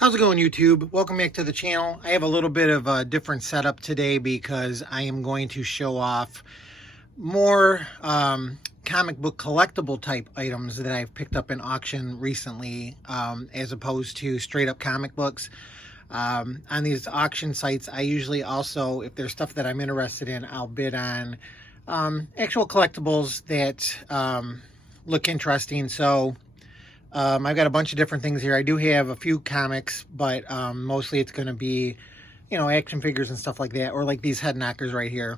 How's it going, YouTube? Welcome back to the channel. I have a little bit of a different setup today because I am going to show off more comic book collectible type items that I've picked up in auction recently, as opposed to straight up comic books. On these auction sites, I usually also, if there's stuff that I'm interested in, I'll bid on actual collectibles that look interesting. So I've got a bunch of different things here. I do have a few comics, but mostly it's going to be, action figures and stuff like that, or like these head knockers right here.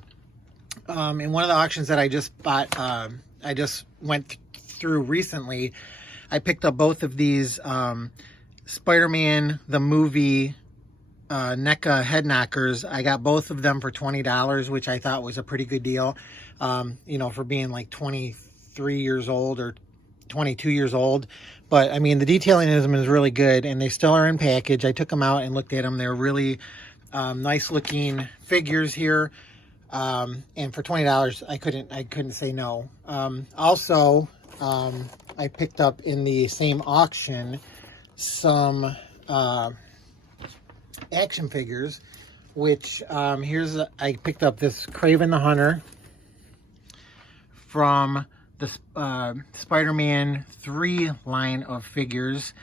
In one of the auctions that I just bought, I just went through recently, I picked up both of these Spider-Man, the movie NECA head knockers. I got both of them for $20, which I thought was a pretty good deal, for being like 23 years old or 22 years old. But I mean, the detailing in them is really good, and they still are in package. I took them out and looked at them. They're really nice looking figures here, and for $20 I couldn't say no. Also, I picked up in the same auction some action figures, which I picked up this Kraven the Hunter from the Spider-Man 3 line of figures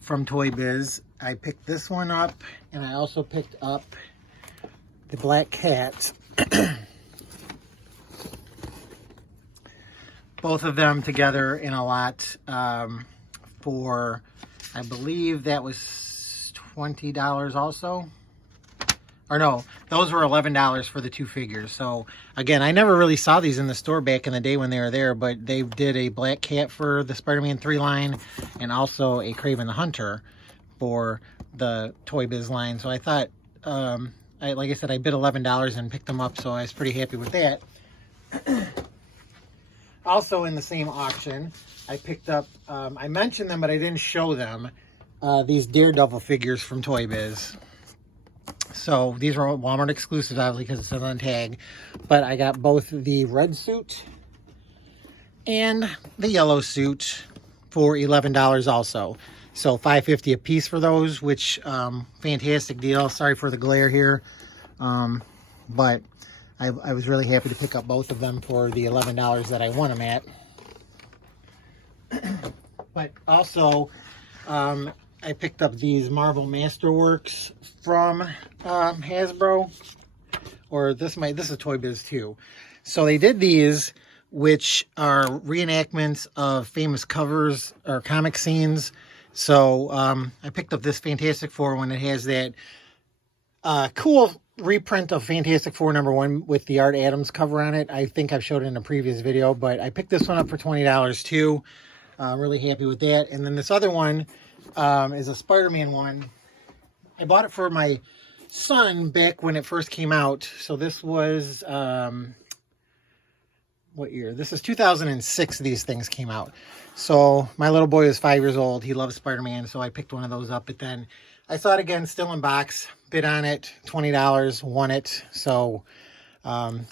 from Toy Biz. I picked this one up, and I also picked up the Black Cat. Both of them together in a lot for, I believe that was $20 also. Or no, those were $11 for the two figures. So again, I never really saw these in the store back in the day when they were there, but they did a Black Cat for the Spider-Man 3 line and also a Kraven the Hunter for the Toy Biz line. So I thought, like I said, I bid $11 and picked them up, so I was pretty happy with that. Also in the same auction, I picked up, I mentioned them, but I didn't show them, these Daredevil figures from Toy Biz. So these are Walmart exclusives, obviously, because it says on the tag. But I got both the red suit and the yellow suit for $11 also. So $5.50 a piece for those, which fantastic deal. Sorry for the glare here, but I was really happy to pick up both of them for the $11 that I won them at. But also, I picked up these Marvel Masterworks from Hasbro, or this is Toy Biz too. So they did these, which are reenactments of famous covers or comic scenes. So I picked up this Fantastic Four one. It has that cool reprint of Fantastic Four #1 with the Art Adams cover on it. I think I've showed it in a previous video, but I picked this one up for $20 too. Really happy with that. And then this other one is a Spider-Man one. I bought it for my son back when it first came out. So this was, what year? This is 2006 these things came out. So my little boy was 5 years old. He loves Spider-Man, so I picked one of those up. But then I saw it again, still in box, bid on it, $20, won it. So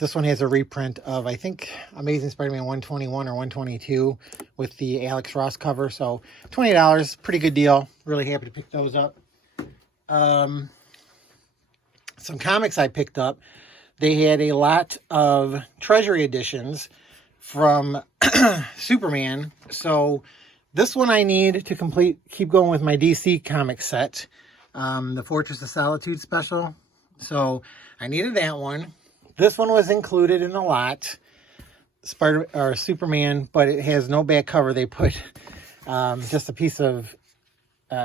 this one has a reprint of, I think, Amazing Spider-Man 121 or 122 with the Alex Ross cover. So $20, pretty good deal. Really happy to pick those up. Some comics I picked up. They had a lot of Treasury editions from Superman. So this one I need to keep going with my DC comic set. The Fortress of Solitude special. So I needed that one. This one was included in the lot, Superman, but it has no back cover. They put just a piece of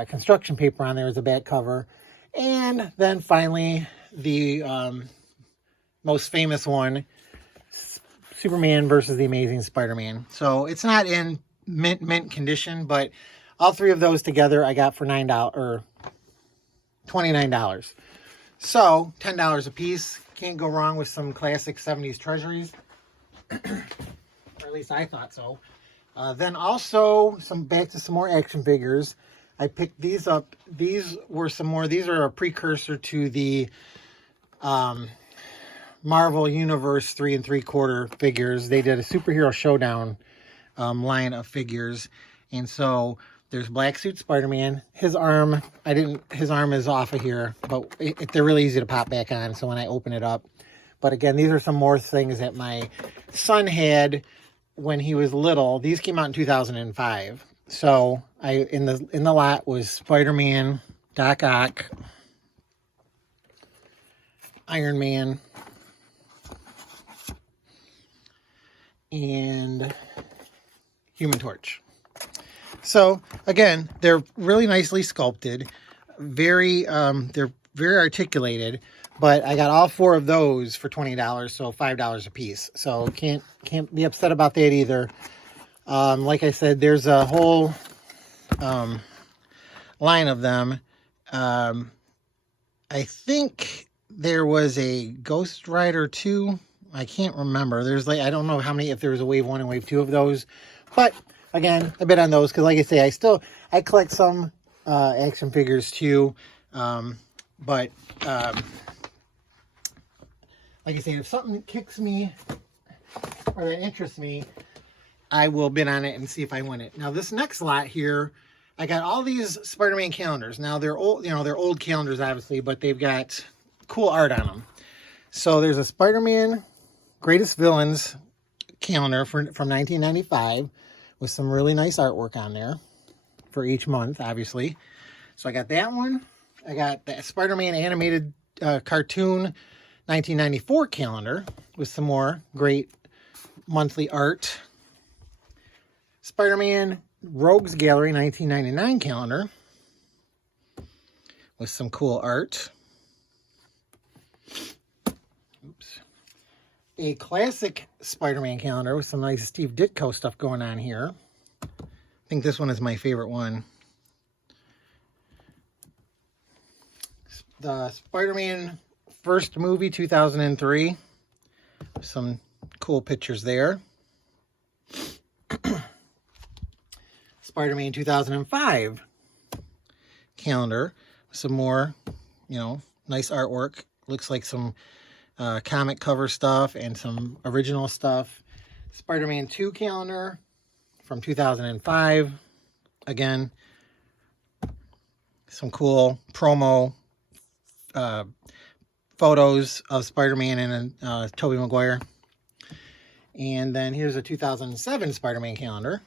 construction paper on there as a back cover. And then finally, the most famous one, Superman versus the Amazing Spider-Man. So it's not in mint condition, but all three of those together I got for $9 or $29. So $10 a piece. Can't go wrong with some classic 70s treasuries. Or at least I thought so. Then also back to some more action figures. I picked these up. These were some more. These are a precursor to the Marvel Universe 3 3/4 figures. They did a Superhero Showdown line of figures. And so There's Black Suit Spider-Man. His arm is off of here, but they're really easy to pop back on, so when I open it up. But again, these are some more things that my son had when he was little. These came out in 2005. So in the lot was Spider-Man, Doc Ock, Iron Man, and Human Torch. So again, they're really nicely sculpted, they're very articulated, but I got all 4 of those for $20, so $5 a piece. So can't be upset about that either. Like I said, there's a whole line of them. I think there was a Ghost Rider 2. I can't remember. There's I don't know how many, if there was a wave 1 and wave 2 of those, but again, I bid on those because, like I say, I collect some action figures too. But like I say, if something kicks me or that interests me, I will bid on it and see if I win it. Now, this next lot here, I got all these Spider-Man calendars. Now, they're old, they're old calendars, obviously, but they've got cool art on them. So there's a Spider-Man Greatest Villains calendar from 1995. With some really nice artwork on there for each month, obviously. So I got that one. I got the Spider-Man animated cartoon 1994 calendar with some more great monthly art. Spider-Man Rogues Gallery 1999 calendar with some cool art. Oops. A classic Spider-Man calendar with some nice Steve Ditko stuff going on here. I think this one is my favorite one. The Spider-Man first movie, 2003. Some cool pictures there. Spider-Man 2005 calendar. Some more, nice artwork. Looks like some comic cover stuff and some original stuff. Spider-Man 2 calendar from 2005. Again, some cool promo photos of Spider-Man and Tobey Maguire. And then here's a 2007 Spider-Man calendar.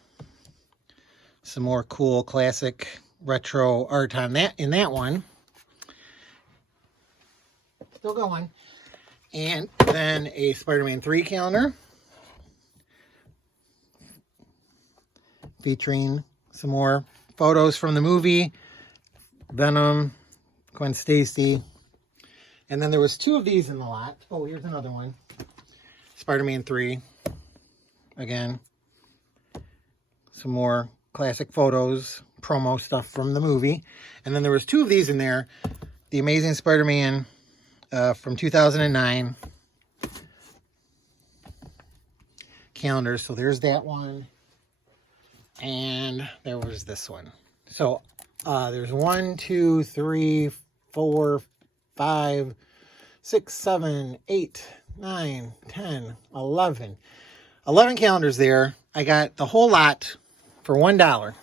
Some more cool classic retro art on that in that one. Still going. And then a Spider-Man 3 calendar featuring some more photos from the movie, Venom, Gwen Stacy. And then there was 2 of these in the lot. Oh, here's another one. Spider-Man 3. Again, some more classic photos, promo stuff from the movie. And then there was 2 of these in there. The Amazing Spider-Man from 2009 calendar. So there's that one. And there was this one. So there's 1, 2, 3, 4, 5, 6, 7, 8, 9, 10, 11. 11 calendars there. I got the whole lot for $1.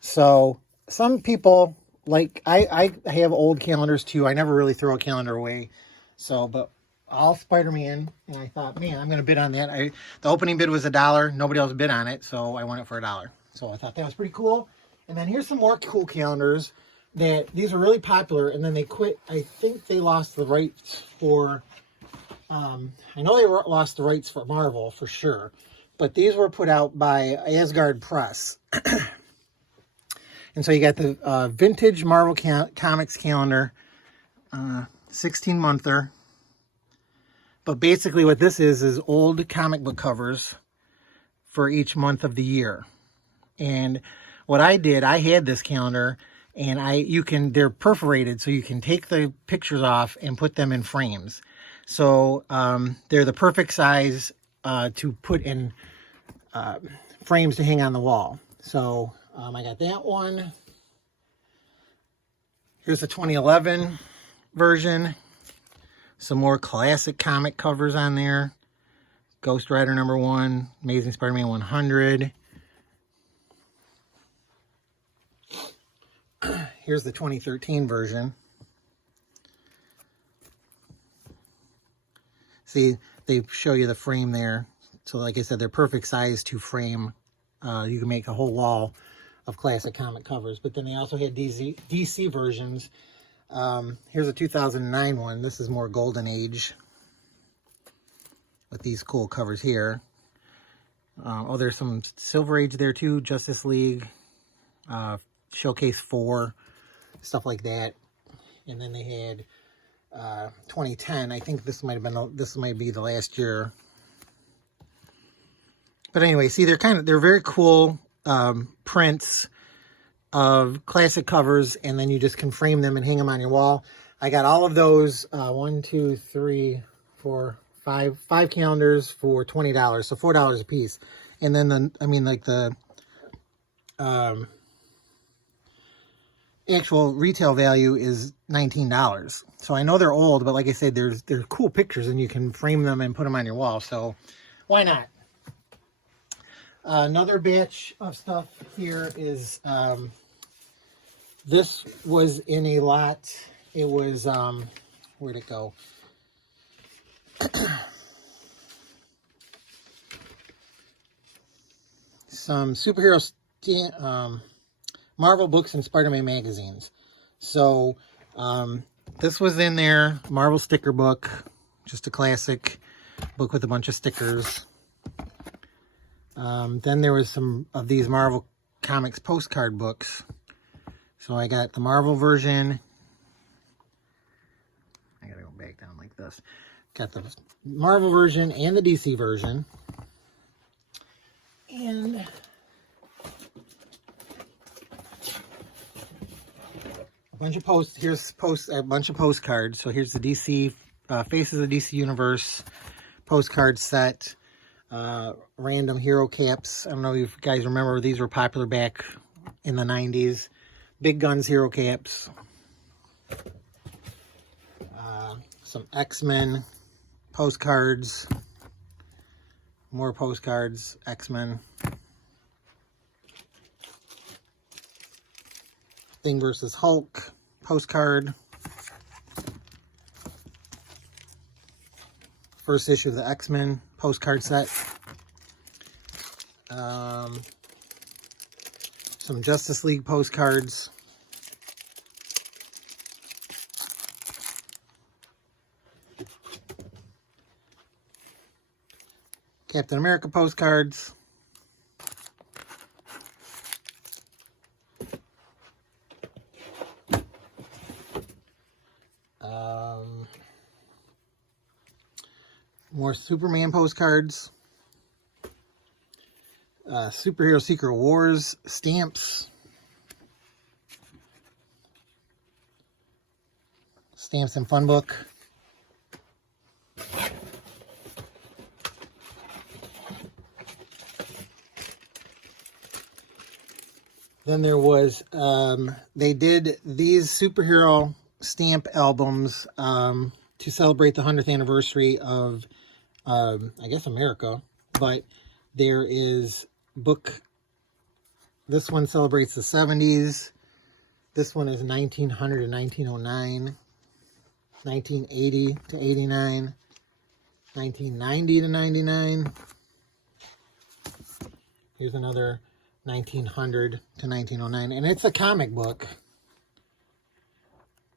So some people, like, I have old calendars too. I never really throw a calendar away. So, but all Spider-Man, and I thought, man, I'm going to bid on that. The opening bid was $1. Nobody else bid on it, so I won it for $1. So I thought that was pretty cool. And then here's some more cool calendars that these are really popular, and then they quit. I think they lost the rights for, I know they lost the rights for Marvel for sure, but these were put out by Asgard Press. And so you got the vintage Marvel Comics calendar, 16-monther. But basically what this is old comic book covers for each month of the year. And what I did, I had this calendar, and they're perforated, so you can take the pictures off and put them in frames. So they're the perfect size to put in frames to hang on the wall. So I got that one. Here's the 2011 version. Some more classic comic covers on there. Ghost Rider #1, Amazing Spider-Man 100. here's the 2013 version. See, they show you the frame there. So like I said, they're perfect size to frame. You can make a whole wall of classic comic covers. But then they also had DC versions. Here's a 2009 one. This is more Golden Age with these cool covers here. Oh, there's some Silver Age there too. Justice League, Showcase 4, stuff like that. And then they had 2010. I think this might be the last year. But anyway, see, they're very cool prints of classic covers, and then you just can frame them and hang them on your wall. I got all of those 1, 2, 3, 4, 5 calendars for $20, so $4 a piece. And then the actual retail value is $19. So I know they're old, but like I said, they're cool pictures, and you can frame them and put them on your wall. So why not? Another batch of stuff here is this was in a lot. It was where'd it go? Some superhero Marvel books and Spider-Man magazines. So this was in there, Marvel sticker book, just a classic book with a bunch of stickers. Then there was some of these Marvel Comics postcard books. So I got the Marvel version. I gotta go back down like this. Got the Marvel version and the DC version. And a bunch of a bunch of postcards. So here's the DC Faces of the DC Universe postcard set. Random hero caps. I don't know if you guys remember, these were popular back in the 90s. Big Guns hero caps. Some X-Men postcards. More postcards, X-Men. Thing versus Hulk postcard. First issue of the X-Men postcard set. Some Justice League postcards. Captain America postcards. More Superman postcards. Superhero Secret Wars stamps. Stamps and Fun Book. Then there was, they did these superhero stamp albums to celebrate the 100th anniversary of, I guess, America. But there is book, this one celebrates the 70s. This one is 1900 to 1909, 1980 to 89, 1990 to 99. Here's another 1900 to 1909, and it's a comic book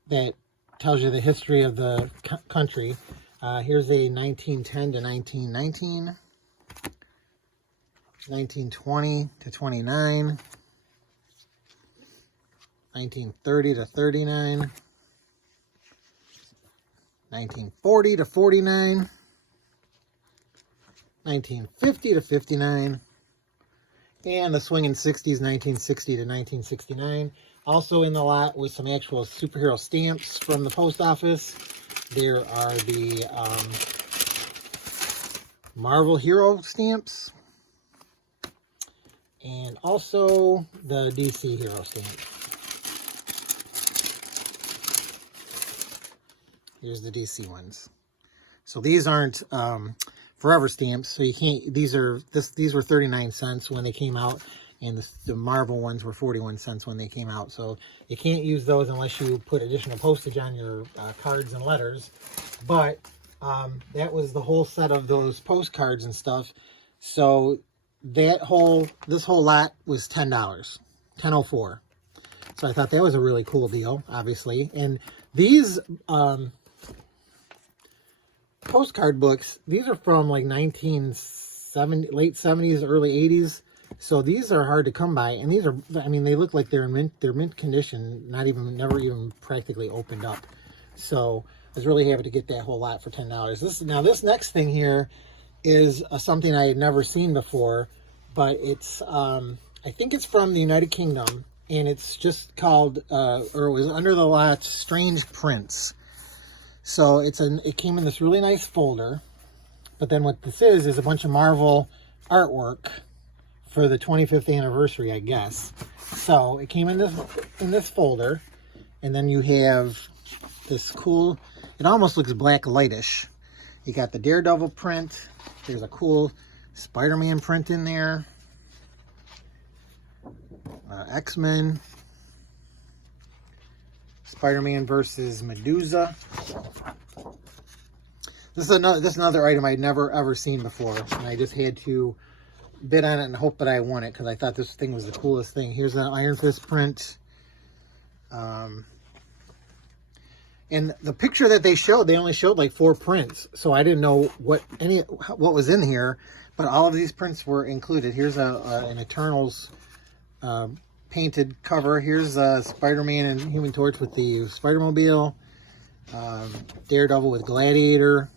that tells you the history of the country. Here's a 1910 to 1919, 1920 to 29, 1930 to 39, 1940 to 49, 1950 to 59, and the swinging 60s, 1960 to 1969. Also in the lot was some actual superhero stamps from the post office. There are the Marvel Hero stamps. And also the DC Hero stamp. Here's the DC ones. So these aren't forever stamps, so you can't, these were 39 cents when they came out. and the Marvel ones were 41 cents when they came out. So you can't use those unless you put additional postage on your cards and letters. But that was the whole set of those postcards and stuff. So this whole lot was $10, $10.04. So I thought that was a really cool deal, obviously. And these postcard books, these are from like 1970, late 70s, early 80s. So these are hard to come by, and these are, I mean, they look like they're mint condition, never even practically opened up. So I was really happy to get that whole lot for $10. Now this next thing here is something I had never seen before, but it's I think it's from the United Kingdom, and it's just called or it was under the lot Strange Prints. So it came in this really nice folder, but then what this is a bunch of Marvel artwork for the 25th anniversary, I guess. So it came in this folder, and then you have this cool, it almost looks black lightish. You got the Daredevil print. There's a cool Spider-Man print in there. X-Men. Spider-Man versus Medusa. This is another item I'd never ever seen before, and I just had to bid on it and hope that I won it because I thought this thing was the coolest thing. Here's an Iron Fist print. And the picture that they showed, they only showed like 4 prints, so I didn't know what was in here, but all of these prints were included. Here's an Eternals painted cover. Here's Spider-Man and Human Torch with the Spider-Mobile. Daredevil with Gladiator.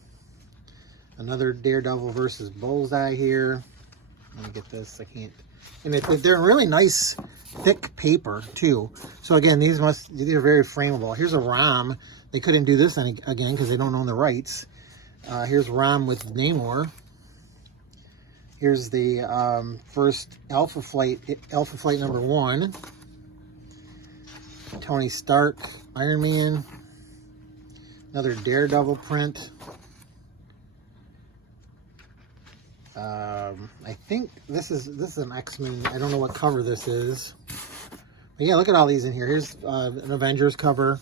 Another Daredevil versus Bullseye here. Let me get this. I can't. And they're really nice, thick paper too. So again, these are very frameable. Here's a ROM. They couldn't do this again because they don't own the rights. Here's ROM with Namor. Here's the first Alpha Flight number 1. Tony Stark, Iron Man. Another Daredevil print. I think this is an X-Men. I don't know what cover this is. But yeah, look at all these in here. Here's an Avengers cover.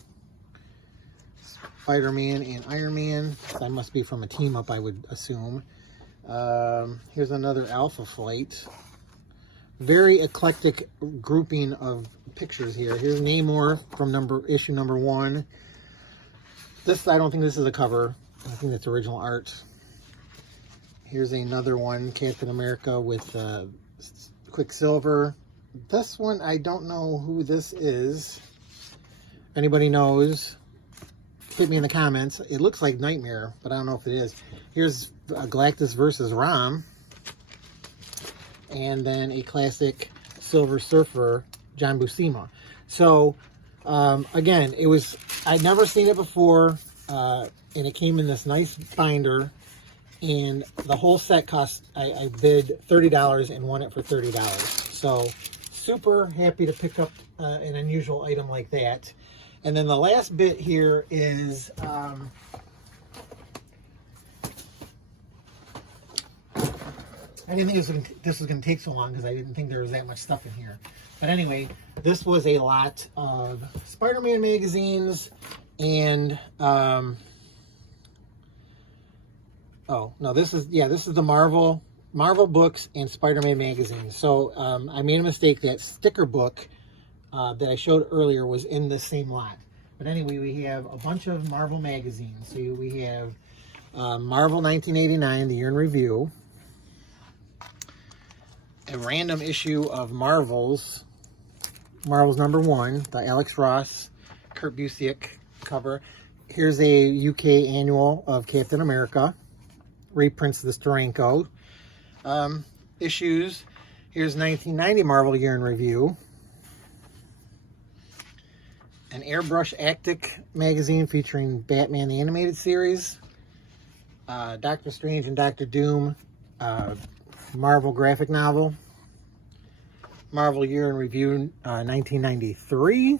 Spider-Man and Iron Man. That must be from a team up, I would assume. Here's another Alpha Flight. Very eclectic grouping of pictures here. Here's Namor from issue number 1. I don't think this is a cover. I think that's original art. Here's another one, Captain America with Quicksilver. This one, I don't know who this is. If anybody knows, hit me in the comments. It looks like Nightmare, but I don't know if it is. Here's Galactus versus Rom. And then a classic Silver Surfer, John Buscema. So, again, I'd never seen it before, and it came in this nice binder. And the whole set cost, I bid $30 and won it for $30. So super happy to pick up an unusual item like that. And then the last bit here is I didn't think this was going to take so long because I didn't think there was that much stuff in here. But anyway, this was a lot of Spider-Man magazines and oh, no, this is the Marvel books and Spider-Man magazines. So I made a mistake. That sticker book that I showed earlier was in this same lot. But anyway, we have a bunch of Marvel magazines. So we have Marvel 1989, the year in review. A random issue of Marvel's number 1, the Alex Ross, Kurt Busiek cover. Here's a UK annual of Captain America. Reprints of the Steranko issues. Here's 1990 Marvel Year in Review. An Airbrush Actic magazine featuring Batman the Animated Series. Doctor Strange and Doctor Doom Marvel graphic novel. Marvel Year in Review 1993.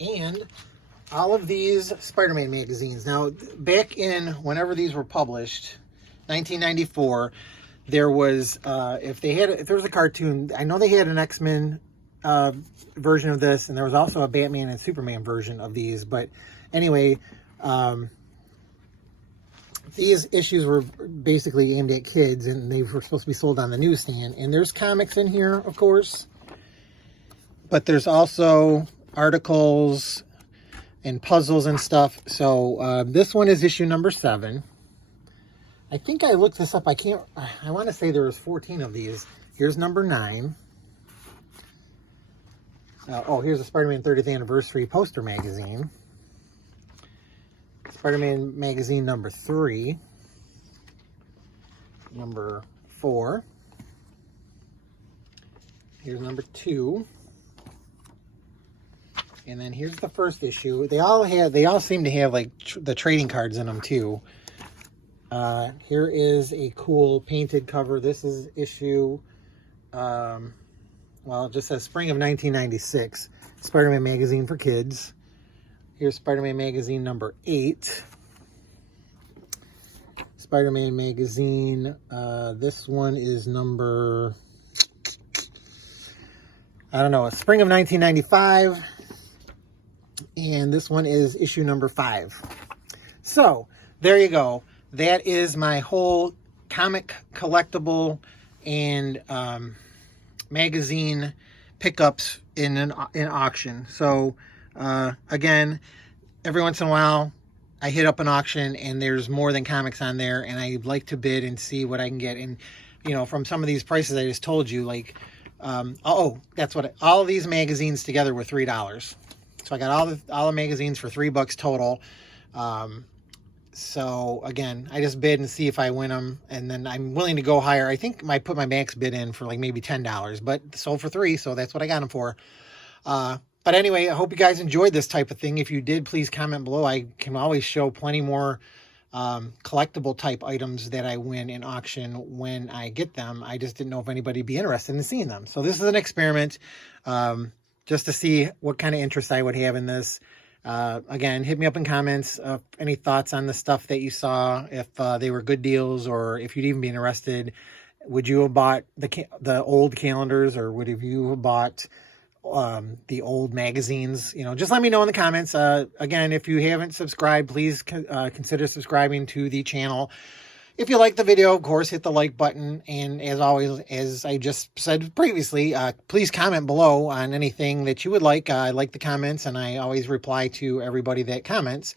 And all of these Spider-Man magazines. Now, back in whenever these were published, 1994, there was, if there was a cartoon, I know they had an X-Men version of this, and there was also a Batman and Superman version of these. But anyway, these issues were basically aimed at kids, and they were supposed to be sold on the newsstand. And there's comics in here, of course, but there's also articles and puzzles and stuff. So this one is issue number 7. I think I looked this up. I want to say there was 14 of these. Here's number 9. Here's a Spider-Man 30th Anniversary poster magazine. Spider-Man magazine number 3. Number 4. Here's number 2. And then here's the first issue. They all seem to have like the trading cards in them too. Here is a cool painted cover. This is issue, well, it just says spring of 1996. Spider-Man magazine for kids. Here's Spider-Man magazine number 8. Spider-Man magazine, this one is number, I don't know, spring of 1995. And this one is issue number 5. So, there you go. That is my whole comic collectible and magazine pickups in auction. So again, every once in a while I hit up an auction and there's more than comics on there, and I like to bid and see what I can get. And you know, from some of these prices I just told you, like that's what all of these magazines together were $3. So I got all the magazines for $3 total. So again, I just bid and see if I win them, and then I'm willing to go higher. I think I put my max bid in for like maybe $10, but sold for $3, so that's what I got them for. But anyway, I hope you guys enjoyed this type of thing. If you did, please comment below. I can always show plenty more collectible type items that I win in auction when I get them. I just didn't know if anybody would be interested in seeing them. So this is an experiment, just to see what kind of interest I would have in this. Again, hit me up in comments, any thoughts on the stuff that you saw, if they were good deals, or if you'd even be interested. Would you have bought the old calendars, or would you have bought the old magazines? You know, just let me know in the comments. Again, if you haven't subscribed, please consider subscribing to the channel. If you like the video, of course, hit the like button. And as always, as I just said previously, please comment below on anything that you would like. I like the comments, and I always reply to everybody that comments.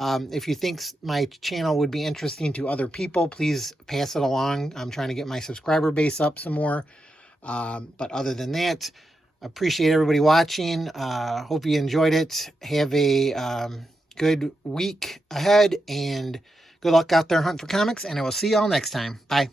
If you think my channel would be interesting to other people, please pass it along. I'm trying to get my subscriber base up some more. But other than that, appreciate everybody watching. Hope you enjoyed it. Have a good week ahead, and good luck out there hunting for comics, and I will see y'all next time. Bye.